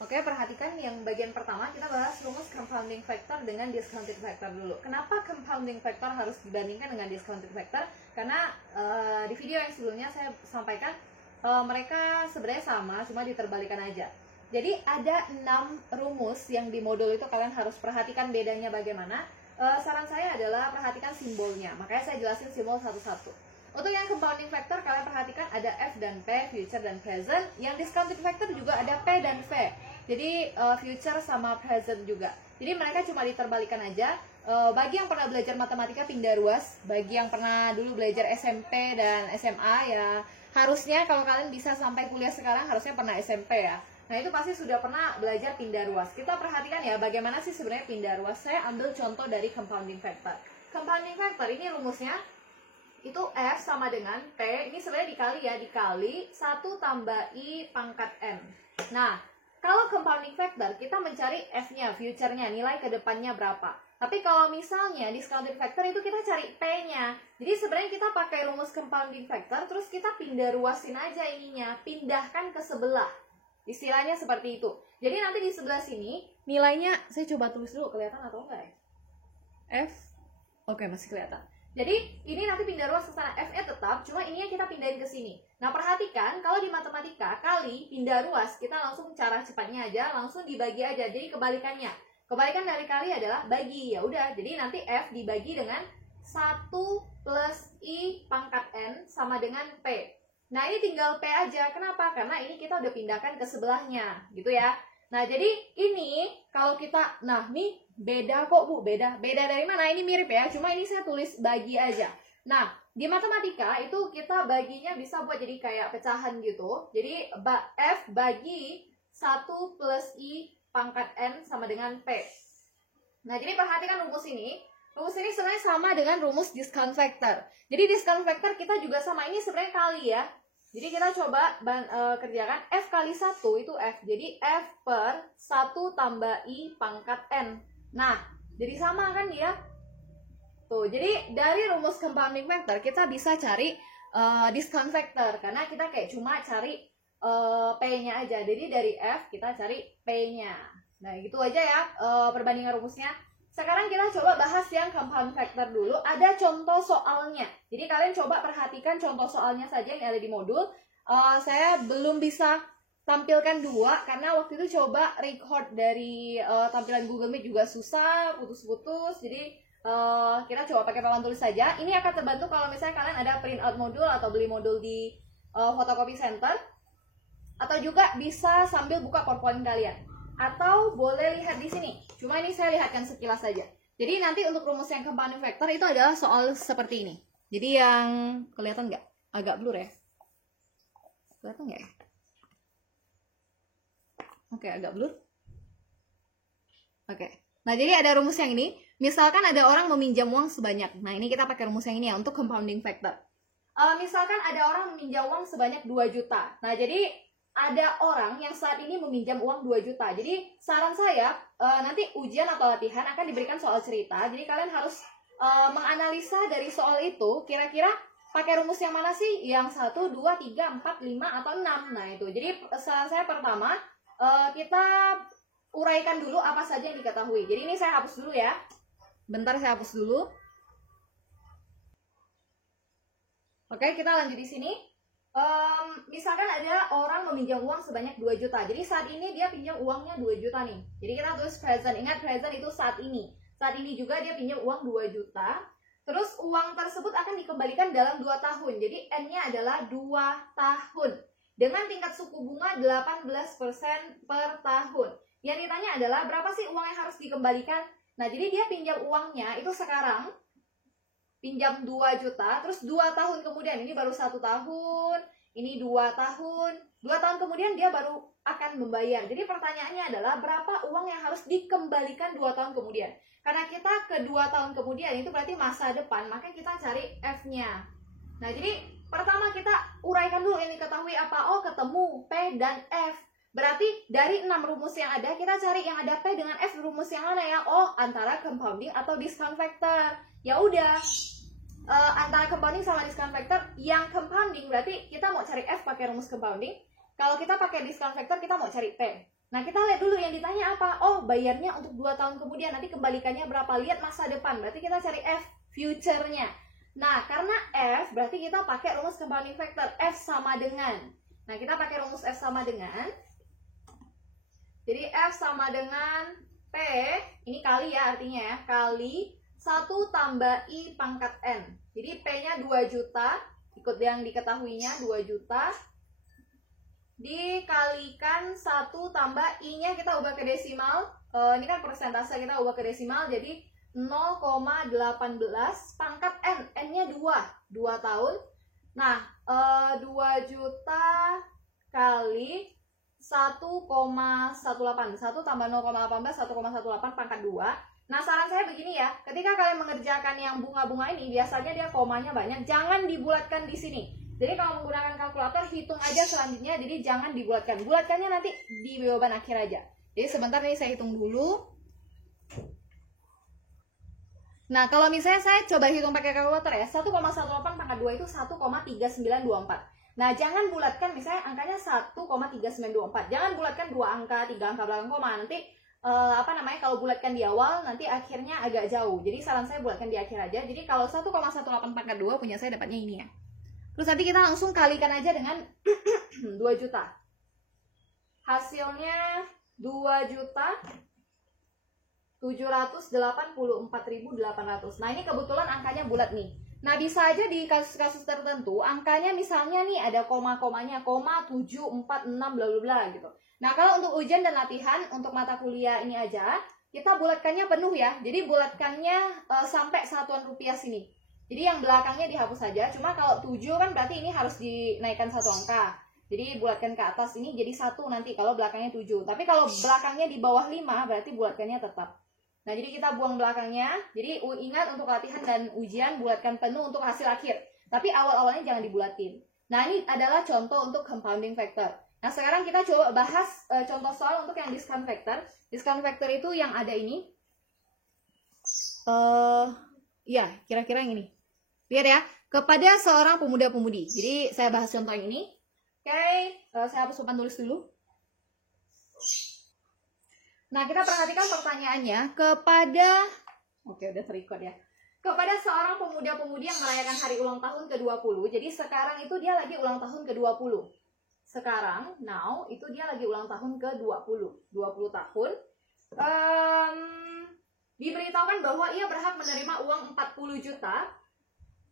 Oke, perhatikan yang bagian pertama kita bahas rumus compounding factor dengan discounted factor dulu. Kenapa compounding factor harus dibandingkan dengan discounted factor? Karena di video yang sebelumnya saya sampaikan mereka sebenarnya sama, cuma diterbalikan aja. Jadi ada 6 rumus yang di modul itu kalian harus perhatikan bedanya bagaimana. Saran saya adalah perhatikan simbolnya, makanya saya jelasin simbol satu-satu. Untuk yang compounding factor kalian perhatikan ada F dan P, future dan present. Yang discounted factor juga ada P dan V. Jadi future sama present juga. Jadi mereka cuma diterbalikan aja. Bagi yang pernah belajar matematika pindah ruas, bagi yang pernah dulu belajar SMP dan SMA ya, harusnya kalau kalian bisa sampai kuliah sekarang harusnya pernah SMP ya. Nah itu pasti sudah pernah belajar pindah ruas. Kita perhatikan ya bagaimana sih sebenarnya pindah ruas. Saya ambil contoh dari compounding factor. Compounding factor ini rumusnya itu F sama dengan P, ini sebenarnya dikali ya, dikali 1 tambah I pangkat M. Nah, kalau compounding factor, kita mencari F-nya, future-nya, nilai ke depannya berapa. Tapi kalau misalnya discounted factor itu kita cari P-nya. Jadi sebenarnya kita pakai rumus compounding factor, terus kita pindah ruasin aja ininya, pindahkan ke sebelah. Istilahnya seperti itu. Jadi nanti di sebelah sini, nilainya, saya coba tulis dulu, kelihatan atau enggak ya? F, oke masih kelihatan. Jadi ini nanti pindah ruas ke sana, F-nya tetap, cuma ininya kita pindahin ke sini. Nah perhatikan, kalau di matematika, kali pindah ruas, kita langsung cara cepatnya aja, langsung dibagi aja. Jadi kebalikannya, kebalikan dari kali adalah bagi. Ya udah, jadi nanti F dibagi dengan 1 plus I pangkat N sama dengan P. Nah ini tinggal P aja, kenapa? Karena ini kita udah pindahkan ke sebelahnya, gitu ya. Nah jadi ini kalau kita, nah nih beda kok Bu, beda dari mana? Ini mirip ya, cuma ini saya tulis bagi aja. Nah di matematika itu kita baginya bisa buat jadi kayak pecahan gitu. Jadi F bagi 1 plus I pangkat N sama dengan P. Nah jadi perhatikan rumus ini. Rumus ini sebenarnya sama dengan rumus discount factor. Jadi discount factor kita juga sama, ini sebenarnya kali ya. Jadi kita coba kerjakan F kali 1 itu F. Jadi F per 1 tambah I pangkat N. Nah, jadi sama kan dia? Tuh, jadi dari rumus compounding factor kita bisa cari discount factor. Karena kita kayak cuma cari P-nya aja. Jadi dari F kita cari P-nya. Nah, gitu aja ya perbandingan rumusnya. Sekarang kita coba bahas yang compound factor dulu. Ada contoh soalnya. Jadi kalian coba perhatikan contoh soalnya saja yang ada di modul. Saya belum bisa tampilkan 2 karena waktu itu coba record dari tampilan Google Meet juga susah, putus-putus. Jadi kita coba pakai papan tulis saja. Ini akan terbantu kalau misalnya kalian ada print out modul atau beli modul di photocopy center. Atau juga bisa sambil buka PowerPoint kalian. Atau boleh lihat di sini. Cuma ini saya lihatkan sekilas saja. Jadi nanti untuk rumus yang compounding factor itu adalah soal seperti ini. Jadi yang kelihatan nggak? Agak blur ya. Kelihatan nggak ya? Oke, agak blur. Oke. Nah, jadi ada rumus yang ini. Misalkan ada orang meminjam uang sebanyak. Nah, ini kita pakai rumus yang ini ya untuk compounding factor. Misalkan ada orang meminjam uang sebanyak 2 juta. Nah, jadi ada orang yang saat ini meminjam uang 2 juta. Jadi saran saya nanti ujian atau latihan akan diberikan soal cerita. Jadi kalian harus menganalisa dari soal itu kira-kira pakai rumus yang mana sih? Yang 1, 2, 3, 4, 5, atau 6. Nah itu. Jadi saran saya pertama kita uraikan dulu apa saja yang diketahui. Jadi ini saya hapus dulu ya. Bentar saya hapus dulu. Oke, kita lanjut di sini. Misalkan ada orang meminjam uang sebanyak 2 juta. Jadi saat ini dia pinjam uangnya 2 juta nih. Jadi kita tulis present. Ingat present itu saat ini. Saat ini juga dia pinjam uang 2 juta. Terus uang tersebut akan dikembalikan dalam 2 tahun. Jadi N-nya adalah 2 tahun. Dengan tingkat suku bunga 18% per tahun. Yang ditanya adalah berapa sih uang yang harus dikembalikan? Nah jadi dia pinjam uangnya itu sekarang pinjam 2 juta, terus 2 tahun kemudian, ini baru 1 tahun, ini 2 tahun, 2 tahun kemudian dia baru akan membayar. Jadi pertanyaannya adalah berapa uang yang harus dikembalikan 2 tahun kemudian. Karena kita ke 2 tahun kemudian itu berarti masa depan, maka kita cari F-nya. Nah jadi pertama kita uraikan dulu yang diketahui apa. Oh ketemu P dan F. Berarti dari 6 rumus yang ada, kita cari yang ada P dengan F rumus yang mana ya? Oh antara compounding atau discount factor. Ya udah, antara compounding sama discount factor. Yang compounding berarti kita mau cari F pakai rumus compounding. Kalau kita pakai discount factor kita mau cari P. Nah, kita lihat dulu yang ditanya apa. Oh, bayarnya untuk 2 tahun kemudian. Nanti kembalikannya berapa? Lihat masa depan. Berarti kita cari F, future-nya. Nah, karena F, berarti kita pakai rumus compounding factor. F sama dengan. Nah, kita pakai rumus F sama dengan. Jadi, F sama dengan P. Ini kali ya artinya ya. Kali 1 tambah I pangkat N. Jadi, P-nya 2 juta. Ikut yang diketahuinya 2 juta. Dikalikan 1 tambah I-nya kita ubah ke desimal. Ini kan persentase, kita ubah ke desimal. Jadi 0,18 pangkat N. N-nya 2 tahun. Nah, 2 juta kali 1,18. 1 tambah 0,18, 1,18 pangkat 2. Nah, saran saya begini ya. Ketika kalian mengerjakan yang bunga-bunga ini, biasanya dia komanya banyak. Jangan dibulatkan di sini. Jadi kalau menggunakan kalkulator, hitung aja selanjutnya, jadi jangan dibulatkan. Bulatkannya nanti di jawaban akhir aja. Jadi sebentar nih saya hitung dulu. Nah, kalau misalnya saya coba hitung pakai kalkulator ya, 1,18 pangkat 2 itu 1,3924. Nah, jangan bulatkan misalnya angkanya 1,3924. Jangan bulatkan 2 angka, 3 angka belakang koma. Nanti kalau bulatkan di awal, nanti akhirnya agak jauh. Jadi saran saya bulatkan di akhir aja. Jadi kalau 1,18 pangkat 2 punya saya dapatnya ini ya. Terus nanti kita langsung kalikan aja dengan 2 juta. Hasilnya 2 juta 784.800. Nah, ini kebetulan angkanya bulat nih. Nah, bisa aja di kasus-kasus tertentu angkanya misalnya nih ada koma-komanya, 746 bla bla bla gitu. Nah, kalau untuk ujian dan latihan untuk mata kuliah ini aja, kita bulatkannya penuh ya. Jadi bulatkannya sampai satuan rupiah sini. Jadi yang belakangnya dihapus saja. Cuma kalau 7 kan berarti ini harus dinaikkan 1 angka. Jadi bulatkan ke atas ini jadi 1 nanti kalau belakangnya 7. Tapi kalau belakangnya di bawah 5 berarti bulatkannya tetap. Nah, jadi kita buang belakangnya. Jadi ingat untuk latihan dan ujian bulatkan penuh untuk hasil akhir. Tapi awal-awalnya jangan dibulatin. Nah, ini adalah contoh untuk compounding factor. Nah, sekarang kita coba bahas contoh soal untuk yang discount factor. Discount factor itu yang ada ini. Ya, kira-kira yang ini. Lihat ya, kepada seorang pemuda-pemudi. Jadi saya bahas contoh yang ini. Oke, saya hapus papan tulis dulu. Nah, kita perhatikan pertanyaannya kepada, oke udah terrecord ya. Kepada seorang pemuda-pemudi yang merayakan hari ulang tahun ke-20. Jadi sekarang itu dia lagi ulang tahun ke-20. Sekarang, now, itu dia lagi ulang tahun ke-20. 20 tahun. Diberitahukan bahwa ia berhak menerima uang 40 juta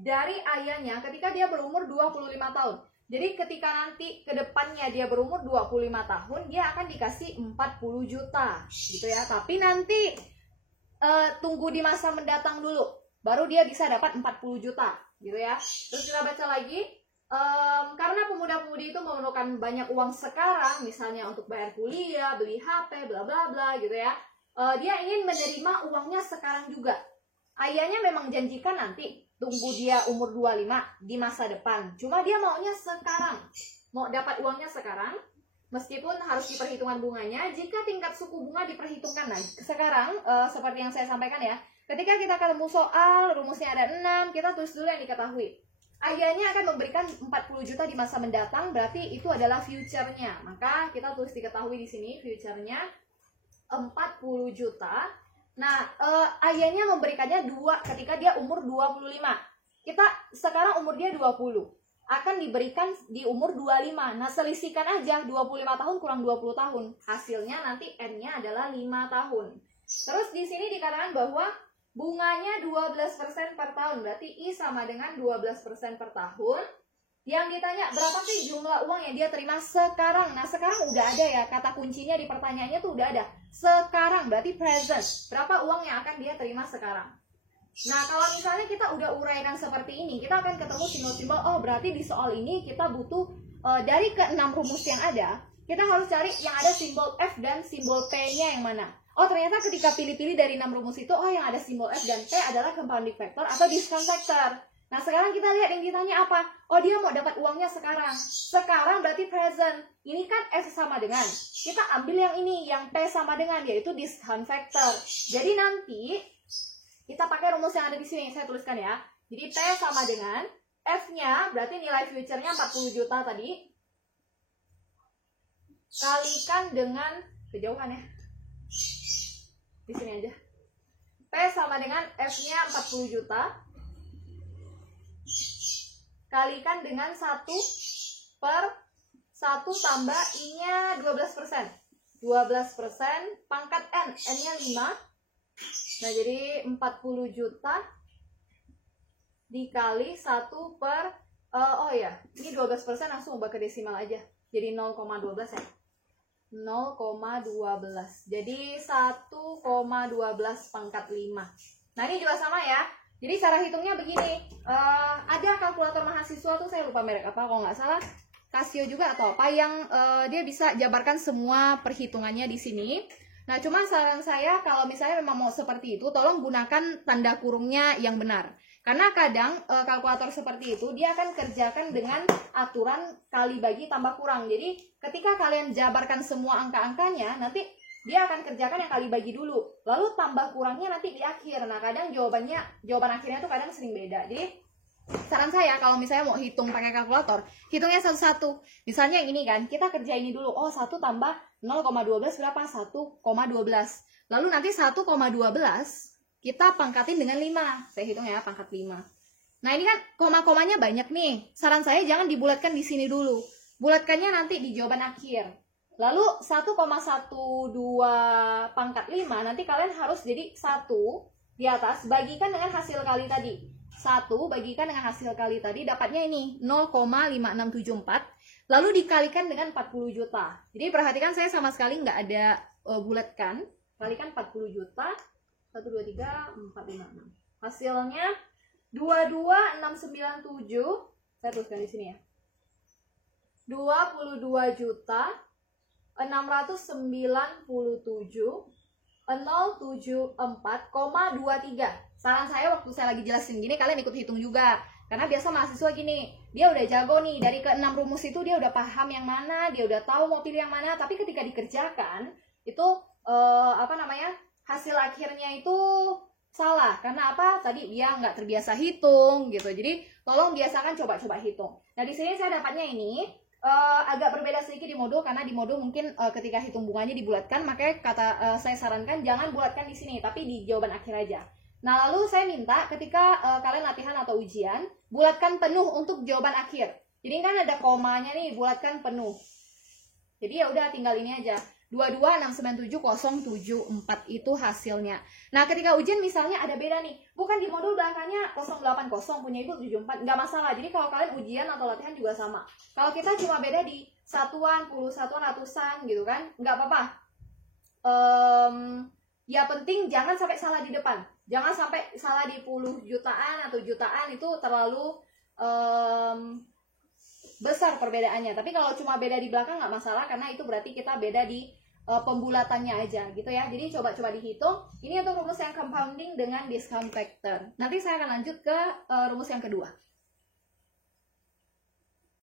dari ayahnya ketika dia berumur 25 tahun. Jadi ketika nanti ke depannya dia berumur 25 tahun, dia akan dikasih 40 juta gitu ya. Tapi nanti tunggu di masa mendatang dulu, baru dia bisa dapat 40 juta gitu ya. Terus kita baca lagi, karena pemuda-pemudi itu memerlukan banyak uang sekarang, misalnya untuk bayar kuliah, beli HP, bla bla bla gitu ya. Dia ingin menerima uangnya sekarang juga. Ayahnya memang janjikan nanti tunggu dia umur 25 di masa depan. Cuma dia maunya sekarang. Mau dapat uangnya sekarang, meskipun harus diperhitungkan bunganya. Jika tingkat suku bunga diperhitungkan. Nah, sekarang seperti yang saya sampaikan ya. Ketika kita ketemu soal, rumusnya ada 6, kita tulis dulu yang diketahui. Ayahnya akan memberikan 40 juta di masa mendatang, berarti itu adalah future-nya. Maka kita tulis diketahui di sini, future-nya 40 juta. Nah, ayahnya memberikannya 2 ketika dia umur 25. Kita sekarang umur dia 20. Akan diberikan di umur 25. Nah, selisihkan aja 25 tahun kurang 20 tahun. Hasilnya nanti N-nya adalah 5 tahun. Terus di sini dikatakan bahwa bunganya 12% per tahun. Berarti I sama dengan 12% per tahun. Yang ditanya berapa sih jumlah uang yang dia terima sekarang. Nah, sekarang udah ada ya, kata kuncinya di pertanyaannya tuh udah ada. Sekarang berarti present. Berapa uang yang akan dia terima sekarang. Nah, kalau misalnya kita udah uraikan seperti ini, kita akan ketemu simbol-simbol. Oh, berarti di soal ini kita butuh dari ke-6 rumus yang ada, kita harus cari yang ada simbol F dan simbol P-nya yang mana. Oh, ternyata ketika pilih-pilih dari 6 rumus itu, oh yang ada simbol F dan P adalah compounding factor atau discount factor. Nah, sekarang kita lihat yang ditanya apa? Oh, dia mau dapat uangnya sekarang. Sekarang berarti present. Ini kan F sama dengan. Kita ambil yang ini, yang P sama dengan, yaitu discount factor. Jadi nanti kita pakai rumus yang ada di sini. Saya tuliskan ya. Jadi P sama dengan F-nya, berarti nilai future-nya 40 juta tadi. Kalikan dengan kejauhan ya. Di sini aja. P sama dengan F-nya 40 juta. Kalikan dengan 1 per 1 tambah I-nya 12%. 12% pangkat N. N-nya 5. Nah, jadi 40 juta dikali 1 per oh ya, ini 12% langsung ubah ke desimal aja. Jadi 0,12 ya. 0,12. Jadi 1,12 pangkat 5. Nah, ini juga sama ya. Jadi cara hitungnya begini. Ada kalkulator mahasiswa tuh, saya lupa merek apa, kalau nggak salah Casio juga atau apa, yang dia bisa jabarkan semua perhitungannya di sini. Nah, cuman saran saya kalau misalnya memang mau seperti itu, tolong gunakan tanda kurungnya yang benar. Karena kadang kalkulator seperti itu dia akan kerjakan dengan aturan kali bagi tambah kurang. Jadi ketika kalian jabarkan semua angka-angkanya, nanti dia akan kerjakan yang kali bagi dulu, lalu tambah kurangnya nanti di akhir. Nah, kadang jawaban akhirnya tuh kadang sering beda. Jadi saran saya kalau misalnya mau hitung pakai kalkulator, hitungnya satu-satu. Misalnya yang ini kan, kita kerja ini dulu. Oh, 1 tambah 0,12 berapa? 1,12. Lalu nanti 1,12 kita pangkatin dengan 5. Saya hitung ya, pangkat 5. Nah, ini kan koma-komanya banyak nih. Saran saya jangan dibulatkan di sini dulu. Bulatkannya nanti di jawaban akhir. Lalu 1,12 pangkat 5 nanti kalian harus jadi 1 di atas bagikan dengan hasil kali tadi. 1 bagikan dengan hasil kali tadi, dapatnya ini 0,5674. Lalu dikalikan dengan 40 juta. Jadi perhatikan saya sama sekali nggak ada bulatkan. Kalikan 40 juta. 1, 2, 3, 4, 5, 6. Hasilnya 22.697. Saya tuliskan di sini ya. 22.697.074,23. Saran saya waktu saya lagi jelasin gini, kalian ikut hitung juga. Karena biasa mahasiswa gini, dia udah jago nih, dari ke 6 rumus itu dia udah paham yang mana, dia udah tahu mau pilih yang mana, tapi ketika dikerjakan, itu hasil akhirnya itu salah. Karena apa? Tadi dia nggak terbiasa hitung gitu. Jadi tolong biasakan coba-coba hitung. Nah, di sini saya dapatnya ini agak berbeda sedikit di modul, karena di modul mungkin ketika hitung bunganya dibulatkan, makanya saya sarankan jangan bulatkan di sini, tapi di jawaban akhir aja. Nah, lalu saya minta ketika kalian latihan atau ujian, bulatkan penuh untuk jawaban akhir. Jadi kan ada komanya nih, bulatkan penuh. Jadi ya udah tinggal ini aja. 22.697.074 itu hasilnya. Nah, ketika ujian misalnya ada beda nih, bukan di modul belakangnya 080, punya ibu 74, nggak masalah. Jadi kalau kalian ujian atau latihan juga sama. Kalau kita cuma beda di satuan, puluhan, ratusan gitu kan, nggak apa-apa. Ya penting jangan sampai salah di depan. Jangan sampai salah di puluh jutaan atau jutaan, itu terlalu besar perbedaannya. Tapi kalau cuma beda di belakang nggak masalah, karena itu berarti kita beda di pembulatannya aja gitu ya. Jadi coba-coba dihitung. Ini untuk rumus yang compounding dengan discount factor. Nanti saya akan lanjut ke rumus yang kedua.